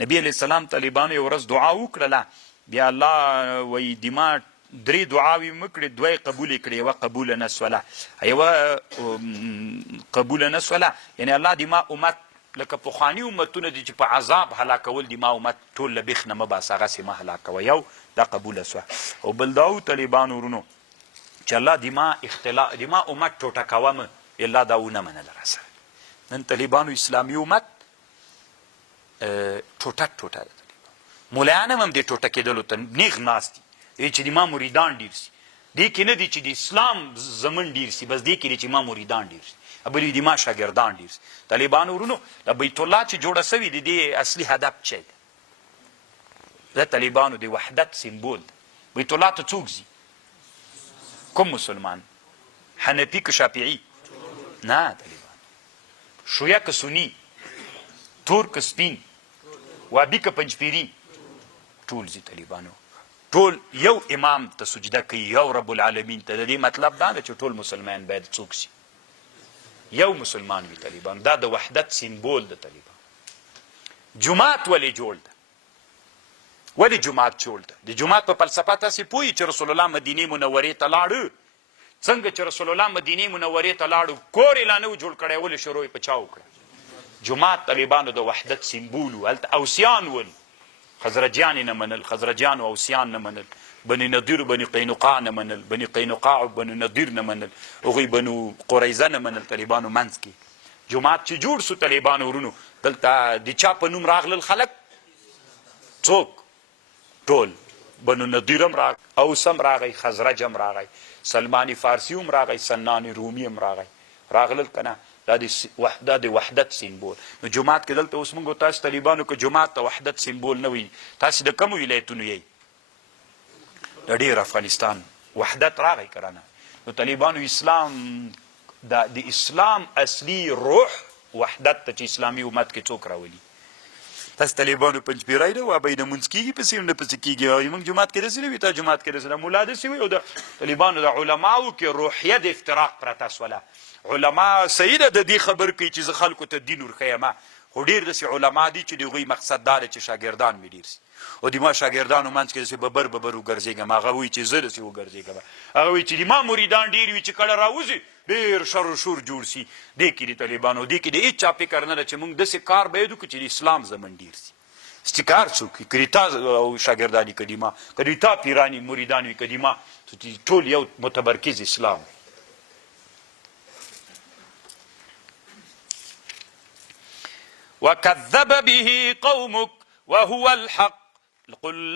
نبی علیه السلام طالبانو یو ورځ دعا وکړله، بیا الله وایي دما 3 دعاوې مې کړې، 2 یې قبولې کړې، یوه قبوله نشوله، یوه قبوله نشوله یعنې الله دما امت لکه پخواني امتونه دي چې په عذاب هلاکول دي، ما امت ټول له بیخ نه مه باسه، هغسې مه هلاکوه، یو دا قبوله سوه. او بل دا و طالبانو ورونو چې الله دما امت ټوټه کوه الله دا ونه منله را سره. نن طالبانو اسلامي امت ټوټه ده. مولایان هم دې ټوټه کېدلو ته نیغ ناست دي چې دما مریدان ډېر سي، دې کې نه دي چې د اسلام زمن ډېر سي، بس دې کې دي چې ما مریدان ډېر سي، بلې دما شاګردان ډېر سي. طالبانو ورونو د بیت الله چې جوړه سوي د دې اصلي هدف څه دی؟ د طالبانو د وحدت سمبول دی. بیت الله ته څوک ځي؟ کوم مسلمان؟ حنفي که شافعي؟ نه، طالبان شیعه که سني، تور که سپین، وابي که پنجپیري، ټول ځي طالبانو، ټول یو امام ته سجده کوي، یو رب العالمین ته. د دې مطلب دا ده چې ټول مسلمان باید څوک سي، یو مسلمان وي. طالبان دا د وحدت سمبول د طالبان. جماعت ولې جوړ ده؟ ولې جماعت جوړ ده؟ د جماعت په فلسفه تاسې پوهیږئ چې رسول الله مدینې منورې ته لاړه، څنګه چې رسول الله مدینې منورې ته لاړو کور یې لا نه و جوړ کړی، ولې شروع یې په چا وکړه؟ جماعت طالبانو د وحدت سمبول و. هلته اوسیان ول، خزرجیان یې نه منل، خزرجیان و اوسیان نه منل، بني نضیر و بني قینقاع نه منل، بني قینقاع و بنو نضیر نه منل، هغوی بنو قریظه نه منل. طالبانو منځ کې جماعت چې جوړ سو طالبانو ورونو، دلته د چا په نوم راغلل خلک؟ څوک؟ ټول. بنو نضیر هم راغی، اوس هم راغی، خزرج هم راغی، سلمانی فارسی هم راغی، سنان رومي هم راغلل که نه؟ دا د وحدت سمبول. نو جماعت کې دلته اوس موږ تاسو طالبانو که جماعت ته وحدت سمبول نه وي، تاسې د کومو ولایتونو یئ؟ د ډېر افغانستان وحدت راغی که نه؟ نو طالبانو اسلام د اسلام اصلي روح وحدت ته چې اسلامي امت کې څوک راولي؟ تاسو طالبانو پنجپیری ده وابۍ نه مونځ کېږي پسې نه پسې کېږي، موږ جومات کې داسې نه وي، تا جومات کې داسې نه ملا داسې وي. او د طالبانو د علماو کې روحیه د افتراق پرته سوله. علما صحیح ده د دې خبر کوي چې زه خلکو ته دین ورښیمه، خو ډېر داسې علما دي چې د هغوی مقصد دا دی چې شاګردان مې ډېر سي، او د ما شاګردانو منځ کې داسې ببر وګرځېږم. هغه وایي چې زه داسې وګرځېږم، هغه وایي چې د ما مریدان ډېر وي چې کله راوځي ډېر شر و شور جوړ سي. دې کې د طالبانو دې کې د هېڅ چا فکر نه ده چې موږ داسې کار باید وکړو چې د اسلام زمن ډېر سي. استکار څوک وي؟ که د تا شاګرداني که د ما، که د تا پیراني مریدان وي که د ما، ټول یو متمرکز اسلام. وكذب به قومك وهو الحق قل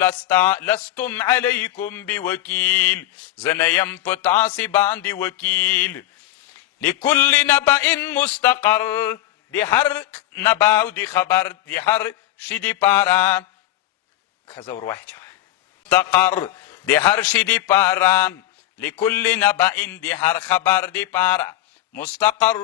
لستم عليكم بوكيل، زنیم په تاسې باندې وکیل. لكل نبأ مستقر، د هر نبا او د خبر د هر شي دپاره ښځه ور واچوه، مستقر د هر شي دپاره، لكل نبأ د هر خبر دپاره، مستقر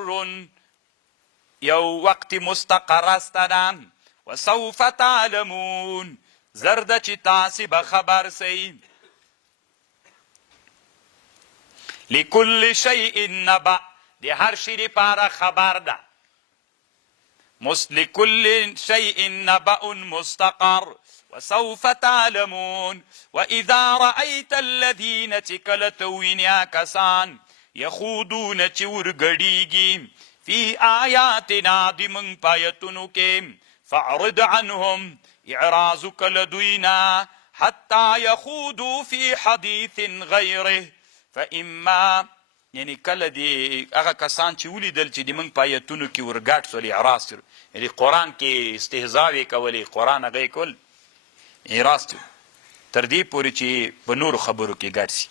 یو وقت مستقر استدن، وسوف تعلمون زرده چې تاسې به خبر سئ. لكل شیء نبأ د هر شي دپاره خبر ده، لكل شيء نبأ مستقر وسوف تعلمون. وإذا رأيت الذين تكلتوين كسان يخوضون ورغديگي في آياتنا دمن پايتونو كم فاعرض عنهم اعراضك لدينا حتى يخوضوا في حديث غيره فإما یعنی کله دی هغه کسان چې ولیدل چې د موږ په آیتونو کې ورګډ سول اعراض سر، یعنی قرآن کې استهزا یې کولې، قرآن هغه یې کول اعراض تر دې پورې چې په نورو خبرو کې ګډ سي.